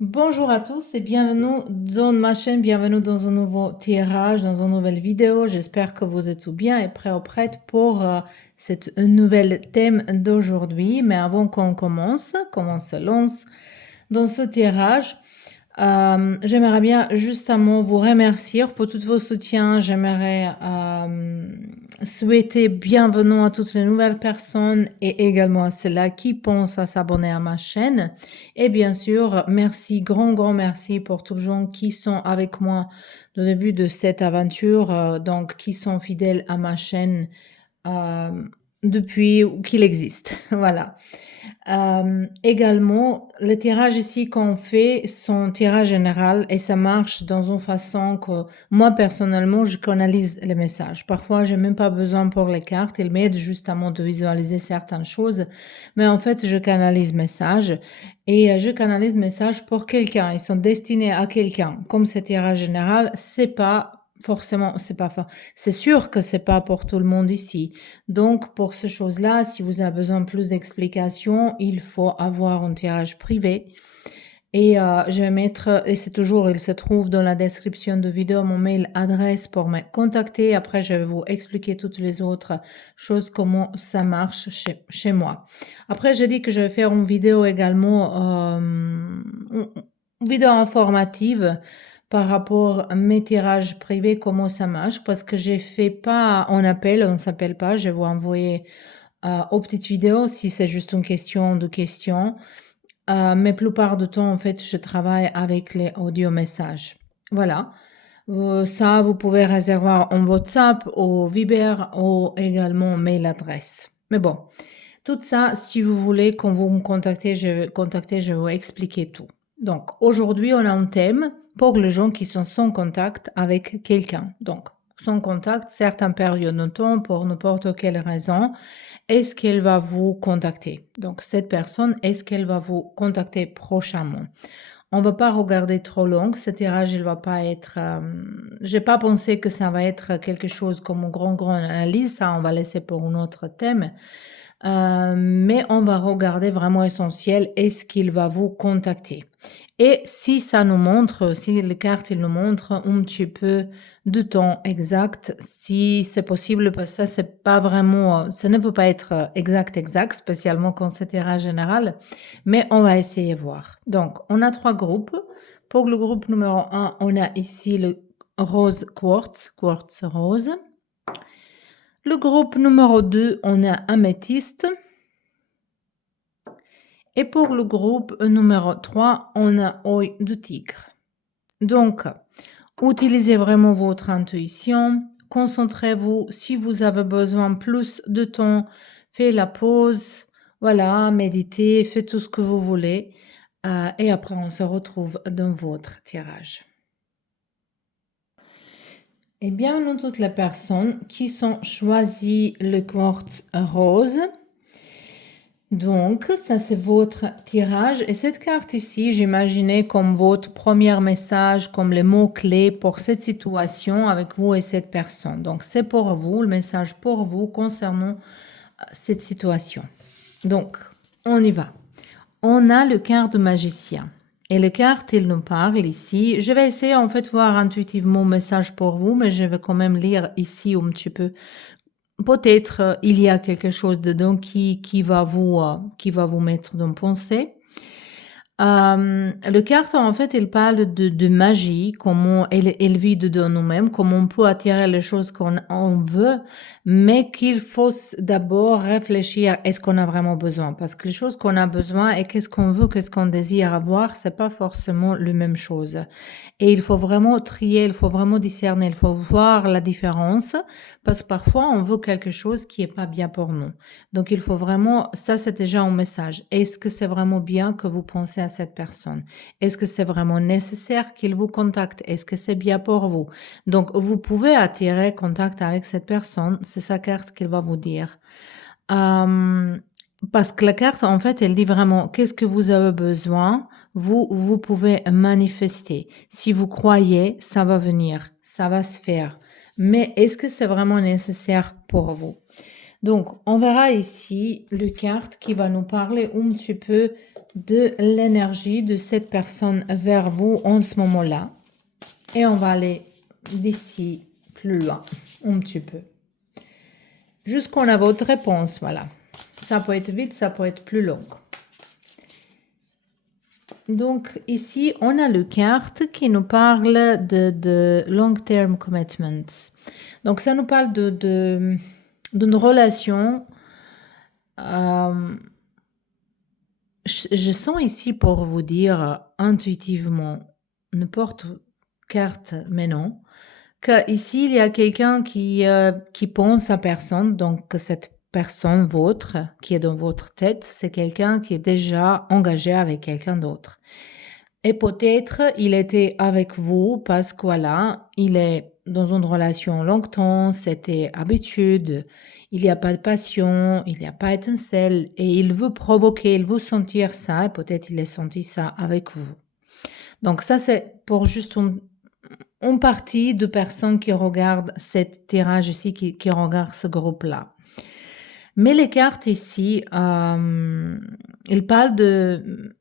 Bonjour à tous et bienvenue dans ma chaîne, bienvenue dans un nouveau tirage, dans une nouvelle vidéo. J'espère que vous êtes tout bien et prêts ou prêtes pour cette nouvelle thème d'aujourd'hui. Mais avant qu'on commence, qu'on se lance dans ce tirage, j'aimerais bien justement vous remercier pour tous vos soutiens. J'aimerais souhaiter bienvenue à toutes les nouvelles personnes et également à celles-là qui pensent à s'abonner à ma chaîne. Et bien sûr, merci, grand merci pour tous les gens qui sont avec moi au début de cette aventure, donc qui sont fidèles à ma chaîne depuis qu'il existe. Voilà. Également, les tirages ici qu'on fait sont tirages général et ça marche dans une façon que moi personnellement je canalise les messages. Parfois, j'ai même pas besoin pour les cartes, ils m'aident justement de visualiser certaines choses, mais en fait, je canalise messages et je canalise messages pour quelqu'un. Ils sont destinés à quelqu'un. Comme c'est tirage général, c'est pas forcément, c'est sûr que c'est pas pour tout le monde ici. Donc, pour ces choses-là, si vous avez besoin de plus d'explications, il faut avoir un tirage privé. Et je vais mettre, et c'est toujours, il se trouve dans la description de vidéo, mon mail adresse pour me contacter. Après, je vais vous expliquer toutes les autres choses, comment ça marche chez moi. Après, j'ai dit que je vais faire une vidéo également, une vidéo informative par rapport à mes tirages privés, comment ça marche, parce que j'ai fait pas en appel, on s'appelle pas, je vais vous envoyer aux petites vidéos si c'est juste une question de questions. Mais plupart du temps, en fait, je travaille avec les audio messages. Voilà. Ça, vous pouvez réserver en WhatsApp, au Viber ou également mail adresse. Mais bon, tout ça, si vous voulez, quand vous me contactez, je vais vous expliquer tout. Donc, aujourd'hui, on a un thème pour les gens qui sont sans contact avec quelqu'un. Donc, sans contact, certaines périodes de temps, pour n'importe quelle raison, est-ce qu'elle va vous contacter? Donc, cette personne, est-ce qu'elle va vous contacter prochainement? On va pas regarder trop long. Ce tirage, il va pas être. J'ai pas pensé que ça va être quelque chose comme une grande analyse. Ça, on va laisser pour un autre thème. Mais on va regarder vraiment essentiel. Est-ce qu'il va vous contacter? Et si ça nous montre, si les cartes, ils nous montrent un petit peu de temps exact, si c'est possible, parce que ça, c'est pas vraiment, ça ne peut pas être exact, spécialement quand c'est tirage général, mais on va essayer de voir. Donc, on a 3 groupes. Pour le groupe numéro 1, on a ici le rose quartz rose. Le groupe numéro 2, on a améthyste. Et pour le groupe numéro 3, on a œil de tigre. Donc, utilisez vraiment votre intuition. Concentrez-vous. Si vous avez besoin plus de temps, faites la pause. Voilà, méditez, faites tout ce que vous voulez. Et après, on se retrouve dans votre tirage. Eh bien, nous, toutes les personnes qui sont choisies le quartz rose. Donc, ça c'est votre tirage. Et cette carte ici, j'imaginais comme votre premier message, comme les mots-clés pour cette situation avec vous et cette personne. Donc, c'est pour vous, le message pour vous concernant cette situation. Donc, on y va. On a le carte de magicien. Et le carte, il nous parle ici. Je vais essayer en fait de voir intuitivement le message pour vous, mais je vais quand même lire ici un petit peu. Peut-être il y a quelque chose dedans qui va vous mettre dans pensée. Le carton, en fait, il parle de magie, comment elle vit dedans nous-mêmes, comment on peut attirer les choses qu'on veut, mais qu'il faut d'abord réfléchir, est-ce qu'on a vraiment besoin? Parce que les choses qu'on a besoin et qu'est-ce qu'on veut, qu'est-ce qu'on désire avoir, c'est pas forcément la même chose. Et il faut vraiment trier, il faut vraiment discerner, il faut voir la différence, parce que parfois on veut quelque chose qui est pas bien pour nous. Donc il faut vraiment, ça c'est déjà un message. Est-ce que c'est vraiment bien que vous pensez à cette personne? Est-ce que c'est vraiment nécessaire qu'il vous contacte? Est-ce que c'est bien pour vous? Donc vous pouvez attirer contact avec cette personne, c'est sa carte qu'il va vous dire. Parce que la carte, en fait, elle dit vraiment qu'est-ce que vous avez besoin, vous pouvez manifester. Si vous croyez, ça va venir, ça va se faire. Mais est-ce que c'est vraiment nécessaire pour vous? Donc, on verra ici le carte qui va nous parler un petit peu de l'énergie de cette personne vers vous en ce moment-là. Et on va aller d'ici plus loin, un petit peu. Jusqu'on a votre réponse, voilà. Ça peut être vite, ça peut être plus long. Donc ici, on a le carte qui nous parle de long-term commitments. Donc ça nous parle d'une relation. Je sens ici pour vous dire intuitivement, n'importe carte, mais non, qu'ici, il y a quelqu'un qui pense à personne, donc que cette personne, vôtre, qui est dans votre tête, c'est quelqu'un qui est déjà engagé avec quelqu'un d'autre. Et peut-être il était avec vous parce que voilà, il est dans une relation longtemps, c'était habitude, il n'y a pas de passion, il n'y a pas d'étincelle et il veut provoquer, il veut sentir ça, et peut-être il a senti ça avec vous. Donc ça, c'est pour juste une partie de personnes qui regardent cette tirage ici, qui regardent ce groupe-là. Mais les cartes ici, ils parlent de...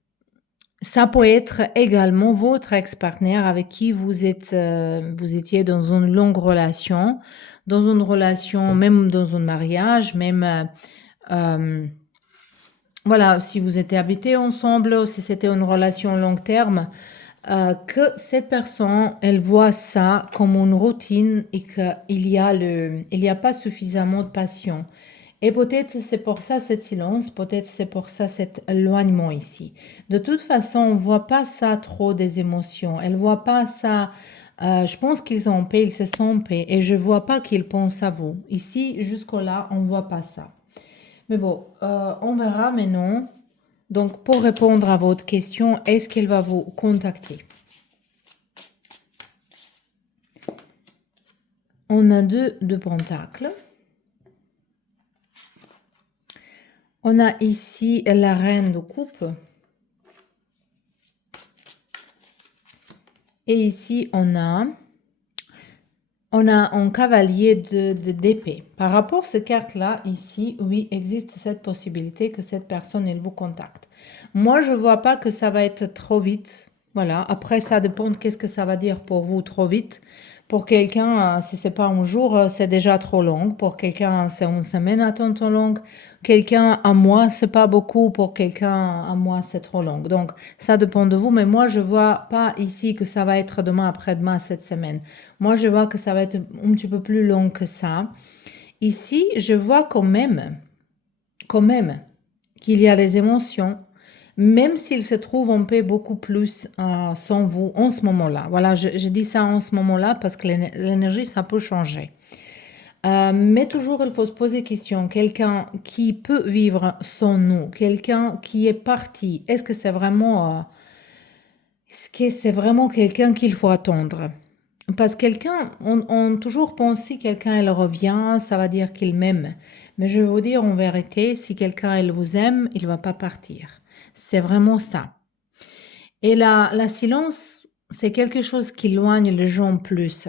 Ça peut être également votre ex-partenaire avec qui vous étiez dans une longue relation, même dans un mariage, même voilà, si vous étiez habités ensemble, ou si c'était une relation long terme, que cette personne, elle voit ça comme une routine et qu'il y a pas suffisamment de passion. Et peut-être c'est pour ça cet silence, peut-être c'est pour ça cet éloignement ici. De toute façon, on voit pas ça trop des émotions. Elle voit pas ça. Je pense qu'ils sont en paix, ils se sentent en paix, et je vois pas qu'ils pensent à vous. Ici, jusqu'au-là, on voit pas ça. Mais bon, on verra maintenant. Donc, pour répondre à votre question, est-ce qu'elle va vous contacter? On a deux pentacles. On a ici la reine de coupe. Et ici, on a un cavalier d'épée. Par rapport à cette carte-là, ici, oui, existe cette possibilité que cette personne, elle vous contacte. Moi, je ne vois pas que ça va être trop vite. Voilà. Après, ça dépend de qu'est-ce que ça va dire pour vous trop vite. Pour quelqu'un, si c'est pas un jour, c'est déjà trop long. Pour quelqu'un, c'est une semaine à temps long. Quelqu'un, un mois, c'est pas beaucoup. Pour quelqu'un, un mois, c'est trop long. Donc, ça dépend de vous. Mais moi, je vois pas ici que ça va être demain, après-demain, cette semaine. Moi, je vois que ça va être un petit peu plus long que ça. Ici, je vois quand même qu'il y a des émotions, même s'il se trouve en paix beaucoup plus sans vous en ce moment-là. Voilà, je dis ça en ce moment-là parce que l'énergie, ça peut changer. Mais toujours, il faut se poser question. Quelqu'un qui peut vivre sans nous, quelqu'un qui est parti, est-ce que c'est vraiment quelqu'un qu'il faut attendre? Parce que quelqu'un, on toujours pense si quelqu'un, elle revient, ça va dire qu'il m'aime. Mais je vais vous dire en vérité, si quelqu'un, elle vous aime, il ne va pas partir. C'est vraiment ça. Et la silence, c'est quelque chose qui éloigne les gens plus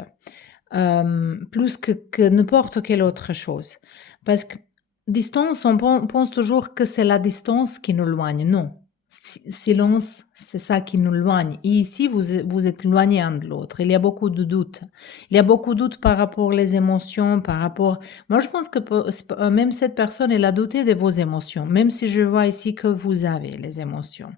que n'importe quelle autre chose. Parce que distance, on pense toujours que c'est la distance qui nous éloigne. Non. Silence, c'est ça qui nous éloigne. Et ici, vous êtes éloigné un de l'autre. Il y a beaucoup de doutes. Il y a beaucoup de doutes par rapport aux émotions, par rapport... Moi, je pense que même cette personne, elle a douté de vos émotions, même si je vois ici que vous avez les émotions.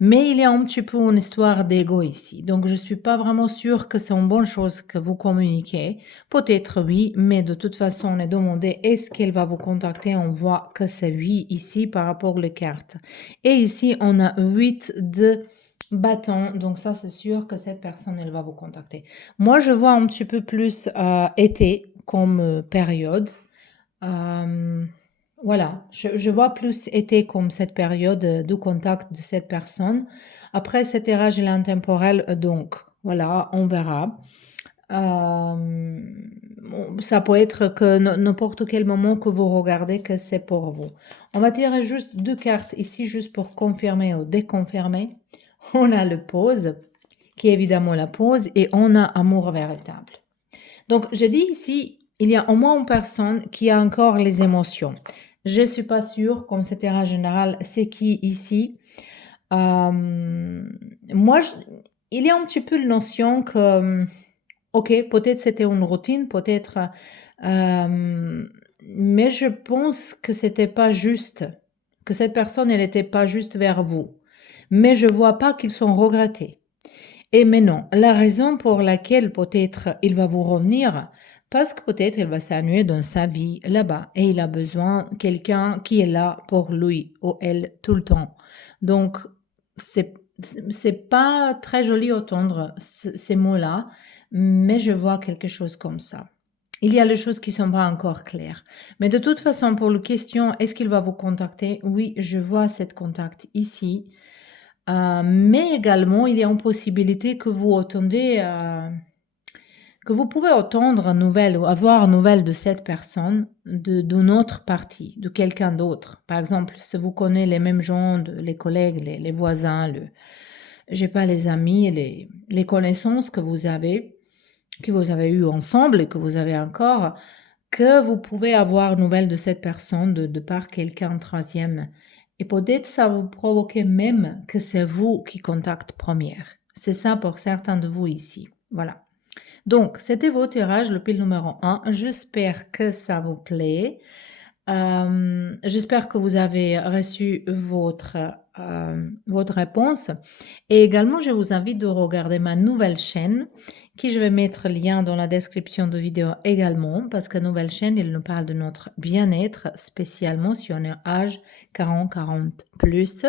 Mais il y a un petit peu une histoire d'ego ici. Donc, je ne suis pas vraiment sûre que c'est une bonne chose que vous communiquez. Peut-être oui, mais de toute façon, on est demandé est-ce qu'elle va vous contacter? On voit que c'est oui ici par rapport aux cartes. Et ici, on a 8 de bâtons. Donc, ça, c'est sûr que cette personne, elle va vous contacter. Moi, je vois un petit peu plus été comme période. Voilà, je vois plus été comme cette période de contact de cette personne. Après, cet tirage est intemporel, donc voilà, on verra. Ça peut être que n'importe quel moment que vous regardez que c'est pour vous. On va tirer juste 2 cartes ici, juste pour confirmer ou déconfirmer. On a le pause, qui est évidemment la pause, et on a amour véritable. Donc, je dis ici, il y a au moins une personne qui a encore les émotions. Je ne suis pas sûre, comme c'était en général, c'est qui ici. Moi, il y a un petit peu la notion que, ok, peut-être c'était une routine, peut-être, mais je pense que c'était pas juste, que cette personne, elle n'était pas juste vers vous. Mais je vois pas qu'ils sont regrettés. Et maintenant, la raison pour laquelle peut-être il va vous revenir, parce que peut-être il va s'ennuyer dans sa vie là-bas et il a besoin de quelqu'un qui est là pour lui ou elle tout le temps. Donc, c'est c'est pas très joli à entendre ces mots-là, mais je vois quelque chose comme ça. Il y a les choses qui sont pas encore claires. Mais de toute façon, pour la question, est-ce qu'il va vous contacter? Oui, je vois cette contact ici. Mais également, il y a une possibilité que vous attendez, que vous pouvez attendre une nouvelle ou avoir une nouvelle de cette personne d'une autre partie, de quelqu'un d'autre. Par exemple, si vous connaissez les mêmes gens, les collègues, les voisins, j'ai pas les amis, les connaissances que vous avez eues ensemble et que vous avez encore, que vous pouvez avoir nouvelle de cette personne de par quelqu'un troisième. Et peut-être ça vous provoque même que c'est vous qui contacte première. C'est ça pour certains de vous ici. Voilà. Donc, c'était votre tirage, le pile numéro un. J'espère que ça vous plaît. J'espère que vous avez reçu votre réponse. Et également, je vous invite de regarder ma nouvelle chaîne, qui je vais mettre le lien dans la description de vidéo également, parce que nouvelle chaîne, elle nous parle de notre bien-être, spécialement si on est âge 40 plus.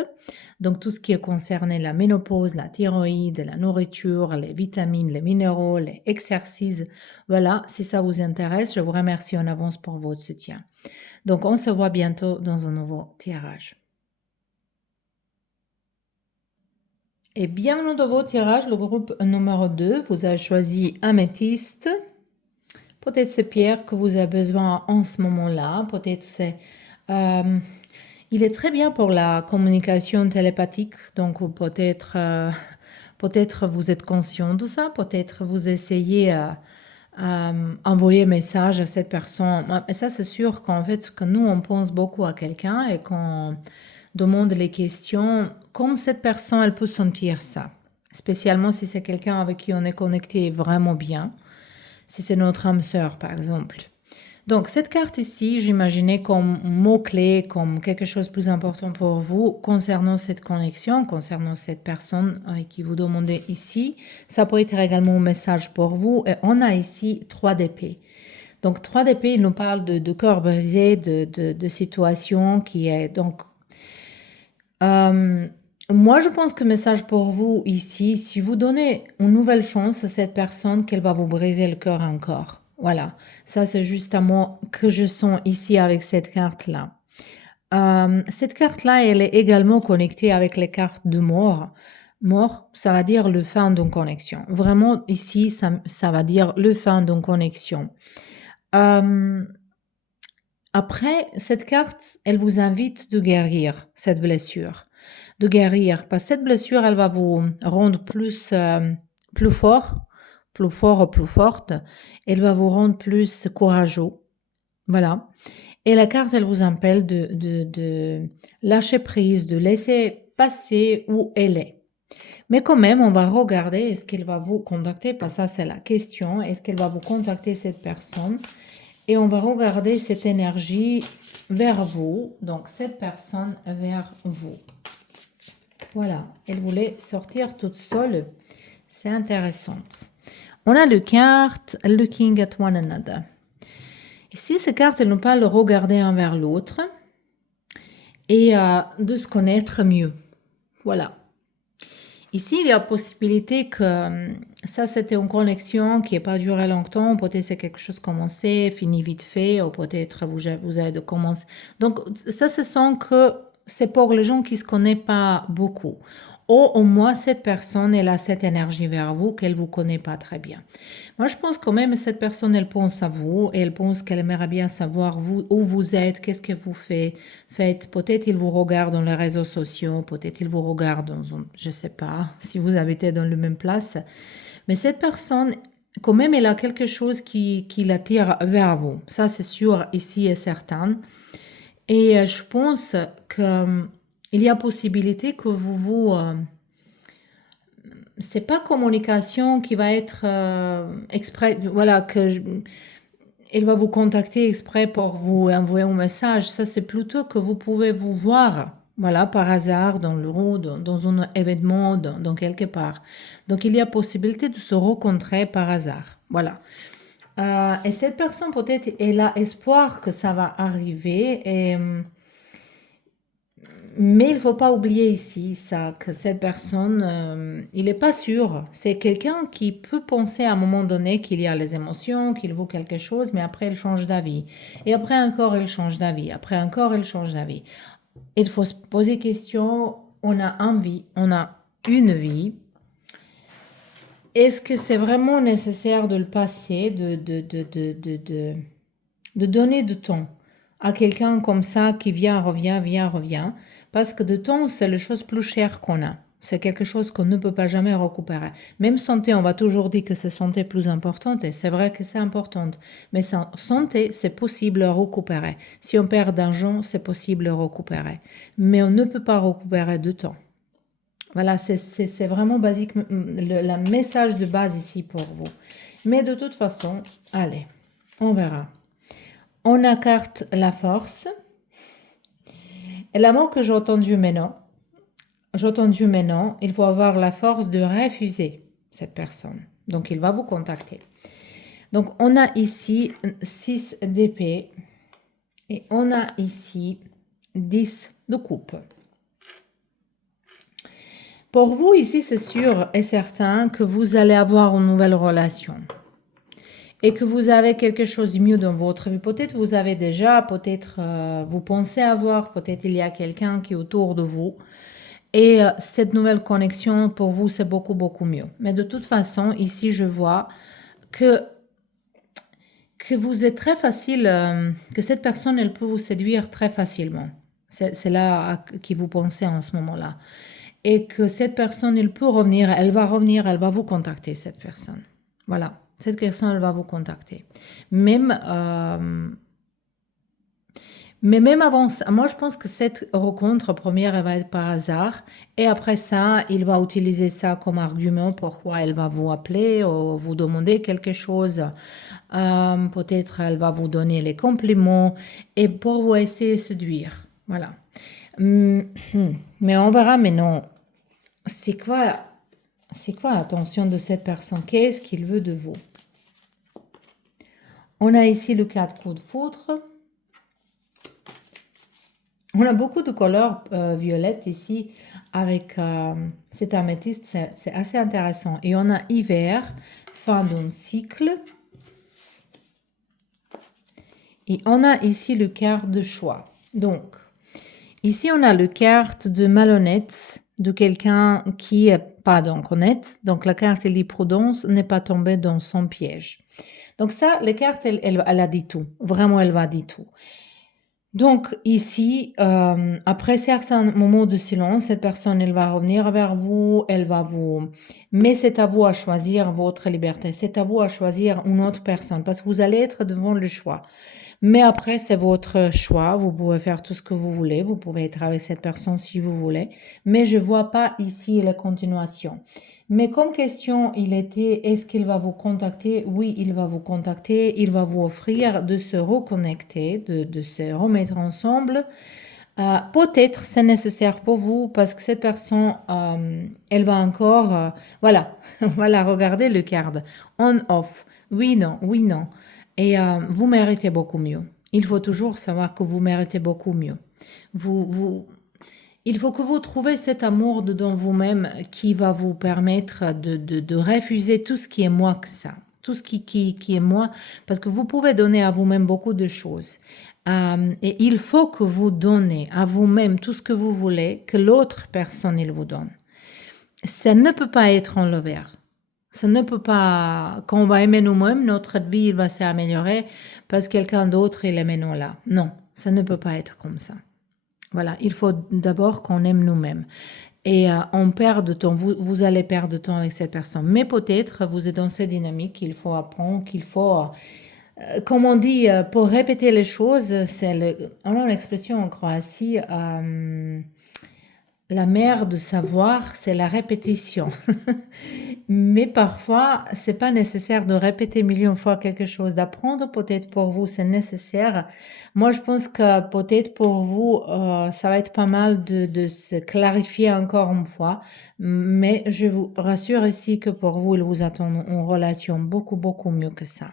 Donc, tout ce qui est concerné la ménopause, la thyroïde, la nourriture, les vitamines, les minéraux, les exercices. Voilà, si ça vous intéresse, je vous remercie en avance pour votre soutien. Donc, on se voit bientôt dans un nouveau tirage. Et bienvenue dans votre tirage, le groupe numéro 2. Vous avez choisi améthyste. Peut-être c'est pierre que vous avez besoin en ce moment-là. Peut-être c'est... il est très bien pour la communication télépathique. Donc, peut-être vous êtes conscient de ça. Peut-être vous essayez envoyer un message à cette personne. Et ça, c'est sûr qu'en fait, que nous, on pense beaucoup à quelqu'un et qu'on demande les questions, comme cette personne, elle peut sentir ça. Spécialement si c'est quelqu'un avec qui on est connecté vraiment bien. Si c'est notre âme sœur, par exemple. Donc, cette carte ici, j'imaginais comme mot-clé, comme quelque chose de plus important pour vous concernant cette connexion, concernant cette personne avec qui vous demandez ici. Ça peut être également un message pour vous. Et on a ici 3 d'épée. Donc, 3 d'épée, il nous parle de cœur brisé, de situation qui est donc... moi, je pense que le message pour vous ici, si vous donnez une nouvelle chance à cette personne, qu'elle va vous briser le cœur encore. Voilà, ça c'est justement que je sens ici avec cette carte-là. Cette carte-là, elle est également connectée avec les cartes de mort. Mort, ça va dire le fin d'une connexion. Vraiment, ici, ça va dire le fin d'une connexion. Après, cette carte, elle vous invite de guérir cette blessure. De guérir, parce que cette blessure, elle va vous rendre plus fort, plus fort ou plus forte. Elle va vous rendre plus courageux. Voilà. Et la carte, elle vous appelle de lâcher prise, de laisser passer où elle est. Mais quand même, on va regarder, est-ce qu'elle va vous contacter? Parce que ça, c'est la question. Est-ce qu'elle va vous contacter, cette personne? Et on va regarder cette énergie vers vous. Donc, cette personne vers vous. Voilà, elle voulait sortir toute seule. C'est intéressant. On a le carte Looking at One Another. Ici, ces cartes, elles nous parlent de regarder un vers l'autre et de se connaître mieux. Voilà. Ici, il y a possibilité que ça, c'était une connexion qui n'a pas duré longtemps. Peut-être c'est quelque chose commencé, fini vite fait, ou peut-être vous avez de commencer. Donc, ça, ce sont que c'est pour les gens qui ne se connaissent pas beaucoup. Ou au moins, cette personne, elle a cette énergie vers vous qu'elle ne vous connaît pas très bien. Moi, je pense quand même que cette personne, elle pense à vous et elle pense qu'elle aimerait bien savoir vous, où vous êtes, qu'est-ce que vous faites. Peut-être il vous regarde dans les réseaux sociaux, peut-être il vous regarde je ne sais pas, si vous habitez dans la même place. Mais cette personne, quand même, il a quelque chose qui l'attire vers vous. Ça, c'est sûr, ici et certain. Et je pense qu'il y a possibilité que c'est pas communication qui va être exprès, voilà, il va vous contacter exprès pour vous envoyer un message. Ça, c'est plutôt que vous pouvez vous voir, voilà, par hasard, dans le rue, dans un événement, dans quelque part. Donc, il y a possibilité de se rencontrer par hasard. Voilà. Et cette personne, peut-être, elle a espoir que ça va arriver. Mais il ne faut pas oublier ici ça, que cette personne, il n'est pas sûr. C'est quelqu'un qui peut penser à un moment donné qu'il y a les émotions, qu'il vaut quelque chose, mais après il change d'avis. Et après encore, il change d'avis. Après encore, il change d'avis. Il faut se poser question, on a envie, on a une vie. Est-ce que c'est vraiment nécessaire de le passer, de donner du temps à quelqu'un comme ça qui vient, revient, parce que de temps, c'est la chose plus chère qu'on a. C'est quelque chose qu'on ne peut pas jamais récupérer. Même santé, on va toujours dire que c'est santé plus importante, et c'est vrai que c'est importante. Mais sans santé, c'est possible de récupérer. Si on perd d'argent, c'est possible de récupérer. Mais on ne peut pas récupérer de temps. Voilà, c'est vraiment basique, le message de base ici pour vous. Mais de toute façon, allez, on verra. On écarte la force. Et l'amour que j'ai entendu maintenant, il faut avoir la force de refuser cette personne. Donc, il va vous contacter. Donc, on a ici 6 d'épée et on a ici 10 de coupe. Pour vous, ici, c'est sûr et certain que vous allez avoir une nouvelle relation et que vous avez quelque chose de mieux dans votre vie. Peut-être vous avez déjà, peut-être vous pensez avoir, peut-être il y a quelqu'un qui est autour de vous. Et cette nouvelle connexion, pour vous, c'est beaucoup, beaucoup mieux. Mais de toute façon, ici, je vois que vous êtes très facile, que cette personne, elle peut vous séduire très facilement. C'est là qui vous pensez en ce moment-là. Et que cette personne, elle peut revenir, elle va vous contacter, cette personne. Voilà, cette personne, elle va vous contacter. Mais même avant ça, moi je pense que cette rencontre première, elle va être par hasard. Et après ça, il va utiliser ça comme argument pourquoi elle va vous appeler ou vous demander quelque chose. Peut-être elle va vous donner les compliments et pour vous essayer de séduire. Voilà. Mais on verra maintenant. C'est quoi l'attention de cette personne? Qu'est-ce qu'il veut de vous? On a ici le 4 coups de foudre. On a beaucoup de couleurs violettes ici avec cet améthyste, c'est assez intéressant. Et on a hiver, fin d'un cycle. Et on a ici le quart de choix. Donc, ici on a le carte de malhonnête, de quelqu'un qui est pas donc honnête. Donc la carte, elle dit prudence, n'est pas tombée dans son piège. Donc ça, la carte, elle a dit tout. Vraiment, elle va dire tout. Donc ici, après certains moments de silence, cette personne, elle va revenir vers vous, mais c'est à vous à choisir votre liberté, c'est à vous à choisir une autre personne, parce que vous allez être devant le choix. Mais après, c'est votre choix, vous pouvez faire tout ce que vous voulez, vous pouvez être avec cette personne si vous voulez, mais je vois pas ici la continuation. Mais comme question, il était, est-ce qu'il va vous contacter? Oui, il va vous contacter, il va vous offrir de se reconnecter, de se remettre ensemble. Peut-être c'est nécessaire pour vous parce que cette personne, elle va encore, voilà, voilà, regardez le card, on-off, oui, non, oui, non. Et vous méritez beaucoup mieux. Il faut toujours savoir que vous méritez beaucoup mieux. Il faut que vous trouviez cet amour dedans vous-même qui va vous permettre de refuser tout ce qui est moi que ça. Tout ce qui est moi, parce que vous pouvez donner à vous-même beaucoup de choses. Et il faut que vous donnez à vous-même tout ce que vous voulez, que l'autre personne, il vous donne. Ça ne peut pas être en l'envers. Ça ne peut pas, quand on va aimer nous-mêmes, notre vie va s'améliorer parce que quelqu'un d'autre, il aime nous là. Non, ça ne peut pas être comme ça. Voilà, il faut d'abord qu'on aime nous-mêmes. et on perd de temps. Vous allez perdre de temps avec cette personne. Mais peut-être vous êtes dans cette dynamique qu'il faut apprendre, qu'il faut, comme on dit, pour répéter les choses, on a l'expression en Croatie, la mère de savoir, c'est la répétition. Mais parfois, c'est pas nécessaire de répéter millions de fois quelque chose. D'apprendre, peut-être pour vous, c'est nécessaire. Moi, je pense que peut-être pour vous, ça va être pas mal de se clarifier encore une fois. Mais je vous rassure ici que pour vous, il vous attend une relation beaucoup, beaucoup mieux que ça.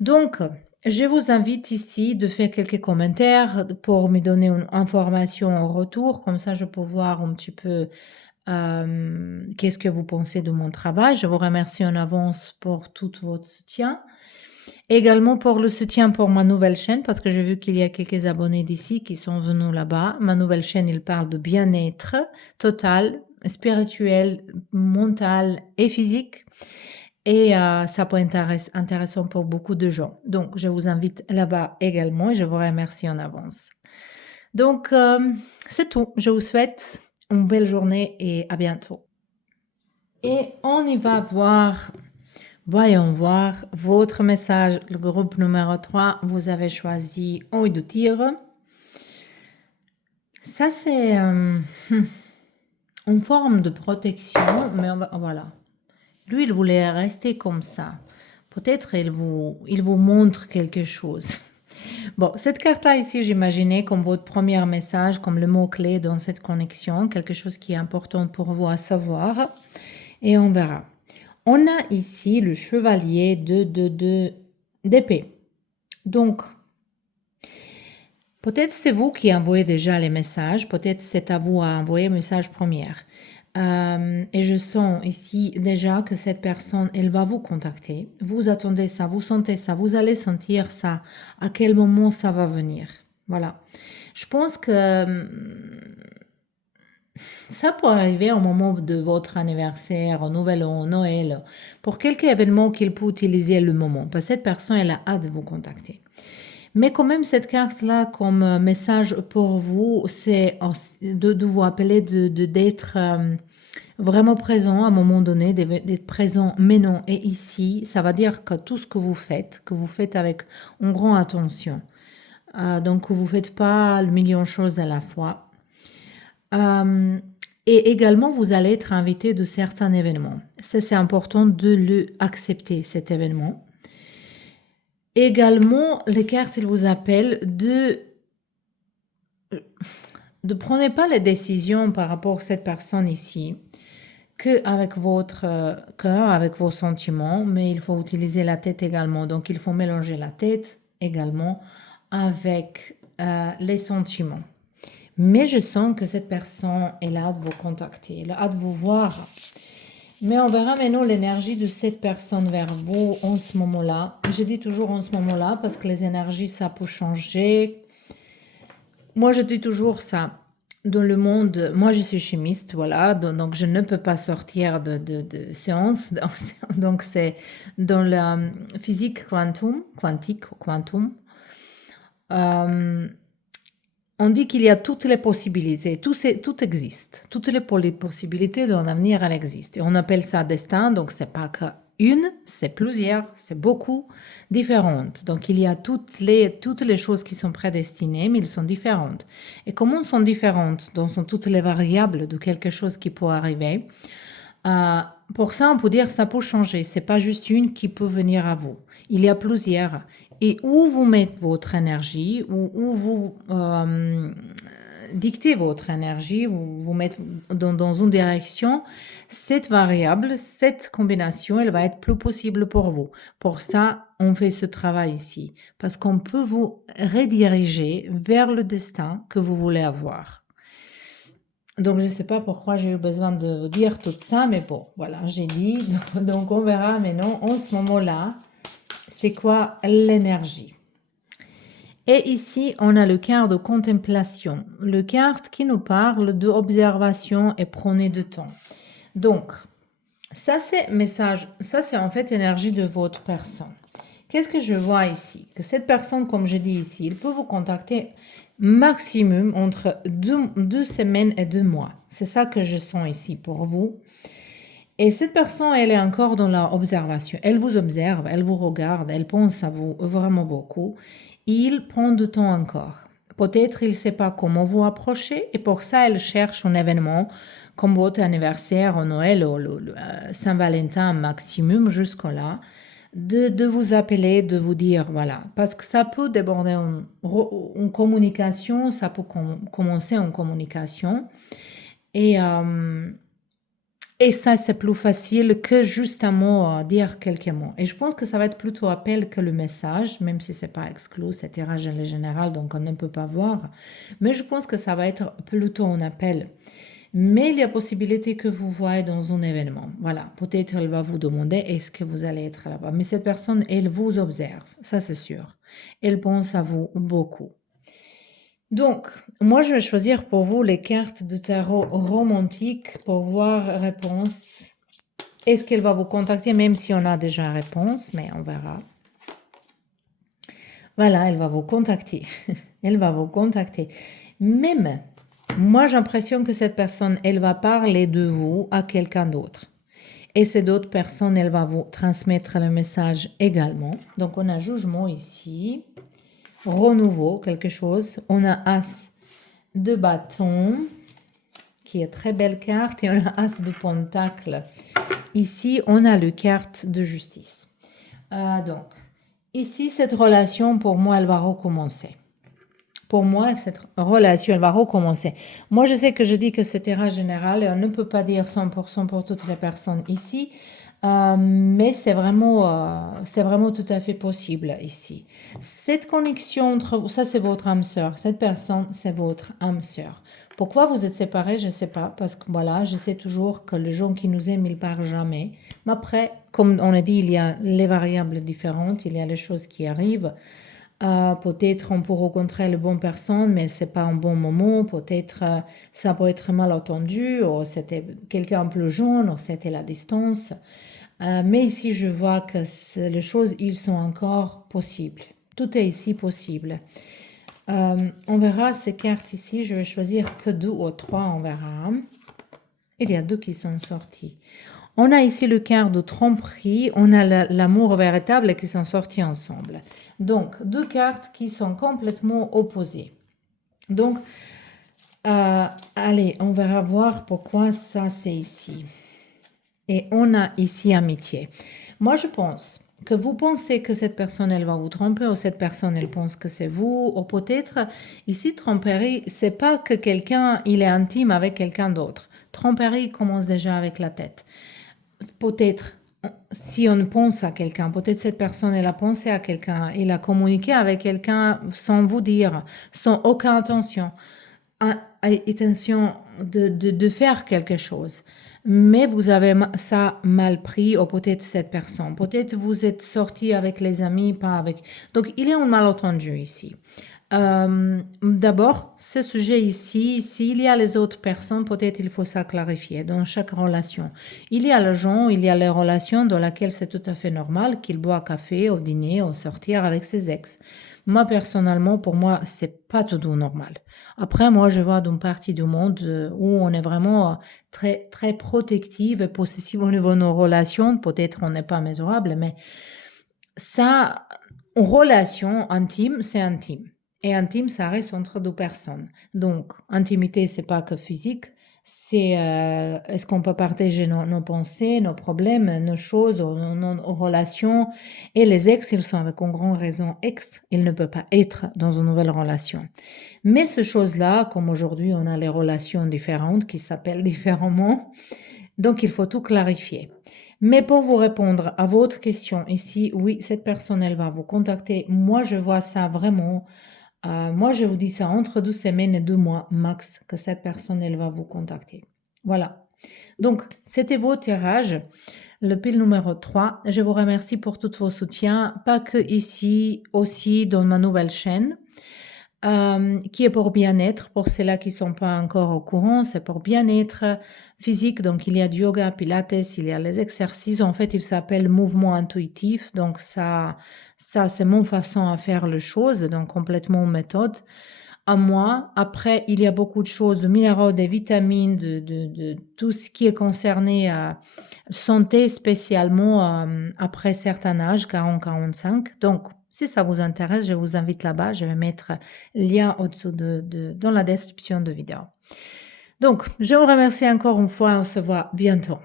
Donc, je vous invite ici de faire quelques commentaires pour me donner une information en retour. Comme ça, je peux voir un petit peu qu'est-ce que vous pensez de mon travail. Je vous remercie en avance pour tout votre soutien. Également pour le soutien pour ma nouvelle chaîne, parce que j'ai vu qu'il y a quelques abonnés d'ici qui sont venus là-bas. Ma nouvelle chaîne, il parle de bien-être total, spirituel, mental et physique. Et ça peut être intéressant pour beaucoup de gens. Donc, je vous invite là-bas également et je vous remercie en avance. Donc, c'est tout. Je vous souhaite une belle journée et à bientôt. Et on y va voir, voyons voir votre message. Le groupe numéro 3, vous avez choisi Œil de tigre. Ça, c'est une forme de protection, mais voilà. Lui, il voulait rester comme ça. Peut-être il vous montre quelque chose. Bon, cette carte-là ici, j'imaginais comme votre premier message, comme le mot-clé dans cette connexion, quelque chose qui est important pour vous à savoir. Et on verra. On a ici le chevalier d'épée. Donc, peut-être c'est vous qui envoyez déjà les messages, peut-être c'est à vous à envoyer le message premier. Et je sens ici déjà que cette personne, elle va vous contacter. Vous attendez ça, vous sentez ça, vous allez sentir ça. À quel moment ça va venir? Voilà. Je pense que ça peut arriver au moment de votre anniversaire, au Nouvel An, au Noël, pour quelque événement qu'il peut utiliser le moment. Parce que cette personne, elle a hâte de vous contacter. Mais quand même, cette carte-là, comme message pour vous, c'est de vous appeler d'être vraiment présent à un moment donné, d'être présent maintenant et ici. Ça va dire que tout ce que vous faites avec une grande attention. Donc, vous ne faites pas le million de choses à la fois. Et également, vous allez être invité de certains événements. Ça, c'est important de accepter, cet événement. Également, les cartes, elles vous appellent de prenez pas les décisions par rapport à cette personne ici qu'avec votre cœur, avec vos sentiments, mais il faut utiliser la tête également. Donc, il faut mélanger la tête également avec les sentiments. Mais je sens que cette personne, elle a hâte de vous contacter, elle a hâte de vous voir. Mais on verra maintenant l'énergie de cette personne vers vous en ce moment-là. Je dis toujours en ce moment-là parce que les énergies, ça peut changer. Moi, je dis toujours ça. Dans le monde, moi je suis chimiste, voilà, donc je ne peux pas sortir de séance. Donc c'est dans la physique quantique, quantum. On dit qu'il y a toutes les possibilités, tout existe. Toutes les possibilités de l'avenir, elles existent. Et on appelle ça destin, donc c'est pas qu'une, c'est plusieurs, c'est beaucoup différentes. Donc il y a toutes les choses qui sont prédestinées, mais elles sont différentes. Et comment elles sont différentes? Donc sont toutes les variables de quelque chose qui peut arriver. Pour ça, on peut dire que ça peut changer. C'est pas juste une qui peut venir à vous. Il y a plusieurs. Et où vous mettez votre énergie, où vous dictez votre énergie, vous mettez dans une direction, cette variable, cette combinaison, elle va être plus possible pour vous. Pour ça, on fait ce travail ici. Parce qu'on peut vous rediriger vers le destin que vous voulez avoir. Donc, je ne sais pas pourquoi j'ai eu besoin de vous dire tout ça, mais bon, voilà, j'ai dit. Donc, on verra maintenant, en ce moment-là, c'est quoi l'énergie. Et ici, on a le carte de contemplation. Le carte qui nous parle d'observation et prenez de temps. Donc, ça c'est message, ça c'est en fait énergie de votre personne. Qu'est-ce que je vois ici? Que cette personne, comme je dis ici, il peut vous contacter maximum entre 2 semaines et 2 mois. C'est ça que je sens ici pour vous. Et cette personne, elle est encore dans l'observation. Elle vous observe, elle vous regarde, elle pense à vous vraiment beaucoup. Il prend du temps encore. Peut-être il ne sait pas comment vous approcher et pour ça, elle cherche un événement comme votre anniversaire au Noël ou le Saint-Valentin maximum jusque-là, de vous appeler, de vous dire, voilà. Parce que ça peut déborder en communication, ça peut commencer en communication. Et... et ça, c'est plus facile que juste un mot, dire quelques mots. Et je pense que ça va être plutôt appel que le message, même si c'est pas exclu, c'est tirage en général, donc on ne peut pas voir. Mais je pense que ça va être plutôt un appel. Mais il y a possibilité que vous voyez dans un événement. Voilà, peut-être elle va vous demander est-ce que vous allez être là-bas. Mais cette personne, elle vous observe, ça c'est sûr. Elle pense à vous beaucoup. Donc, moi, je vais choisir pour vous les cartes de tarot romantique pour voir réponse. Est-ce qu'elle va vous contacter, même si on a déjà réponse, mais on verra. Voilà, elle va vous contacter. Elle va vous contacter. Même, moi, j'ai l'impression que cette personne, elle va parler de vous à quelqu'un d'autre. Et cette autre personne, elle va vous transmettre le message également. Donc, on a jugement ici. Renouveau, quelque chose. On a As de bâton, qui est très belle carte, et on a As de pentacle. Ici, on a le carte de justice. Donc, ici, cette relation, pour moi, elle va recommencer. Pour moi, cette relation, elle va recommencer. Moi, je sais que je dis que c'est tirage général et on ne peut pas dire 100% pour toutes les personnes ici, mais c'est vraiment tout à fait possible ici. Cette connexion entre vous, ça c'est votre âme sœur. Cette personne, c'est votre âme sœur. Pourquoi vous êtes séparés, je ne sais pas, parce que voilà, je sais toujours que les gens qui nous aiment, ils ne partent jamais. Mais après, comme on a dit, il y a les variables différentes, il y a les choses qui arrivent. Peut-être on peut rencontrer les bonnes personnes, mais c'est pas un bon moment. Peut-être ça peut être mal entendu, ou c'était quelqu'un plus jeune, ou c'était la distance. Mais ici, je vois que les choses, ils sont encore possibles. Tout est ici possible. On verra ces cartes ici. Je vais choisir que 2 ou 3, on verra. Il y a 2 qui sont sortis. On a ici le carte de tromperie, on a l'amour véritable qui sont sortis ensemble. Donc, 2 cartes qui sont complètement opposées. Donc, allez, on va voir pourquoi ça c'est ici. Et on a ici amitié. Moi, je pense que vous pensez que cette personne, elle va vous tromper, ou cette personne, elle pense que c'est vous, ou peut-être, ici, tromperie, c'est pas que quelqu'un, il est intime avec quelqu'un d'autre. Tromperie commence déjà avec la tête. Peut-être, si on pense à quelqu'un, peut-être cette personne, elle a pensé à quelqu'un, il a communiqué avec quelqu'un sans vous dire, sans aucune intention de faire quelque chose. Mais vous avez ça mal pris, ou peut-être cette personne. Peut-être vous êtes sorti avec les amis, pas avec... Donc, il y a un malentendu ici. D'abord, ce sujet ici, s'il y a les autres personnes, peut-être il faut ça clarifier dans chaque relation. Il y a les gens, il y a les relations dans lesquelles c'est tout à fait normal qu'il boit café au dîner ou sortir avec ses ex. Moi, personnellement, pour moi, c'est pas tout normal. Après, moi, je vois d'une partie du monde où on est vraiment très, très protective et possessive au niveau de nos relations. Peut-être on n'est pas mesurable, mais ça, en relation intime, c'est intime. Et intime, ça reste entre 2 personnes. Donc, intimité, c'est pas que physique, c'est est-ce qu'on peut partager nos pensées, nos problèmes, nos choses, nos relations. Et les ex, ils sont avec une grande raison ex, ils ne peuvent pas être dans une nouvelle relation. Mais ces choses-là, comme aujourd'hui, on a les relations différentes qui s'appellent différemment, donc il faut tout clarifier. Mais pour vous répondre à votre question ici, oui, cette personne, elle va vous contacter. Moi, je vois ça vraiment. Moi, je vous dis ça entre 12 semaines et 2 mois max que cette personne, elle va vous contacter. Voilà. Donc, c'était vos tirages. Le pile numéro 3. Je vous remercie pour tous vos soutiens, pas que ici, aussi dans ma nouvelle chaîne. Qui est pour bien-être, pour ceux-là qui ne sont pas encore au courant, c'est pour bien-être physique. Donc, il y a du yoga, pilates, il y a les exercices. En fait, il s'appelle mouvement intuitif. Donc, ça c'est mon façon à faire les choses, donc complètement méthode. à moi. Après, il y a beaucoup de choses, de minéraux, des vitamines, de tout ce qui est concerné à santé spécialement, après certain âge, 40-45. Donc si ça vous intéresse, je vous invite là-bas. Je vais mettre lien au-dessous dans la description de vidéo. Donc je vous remercie encore une fois. On se voit bientôt.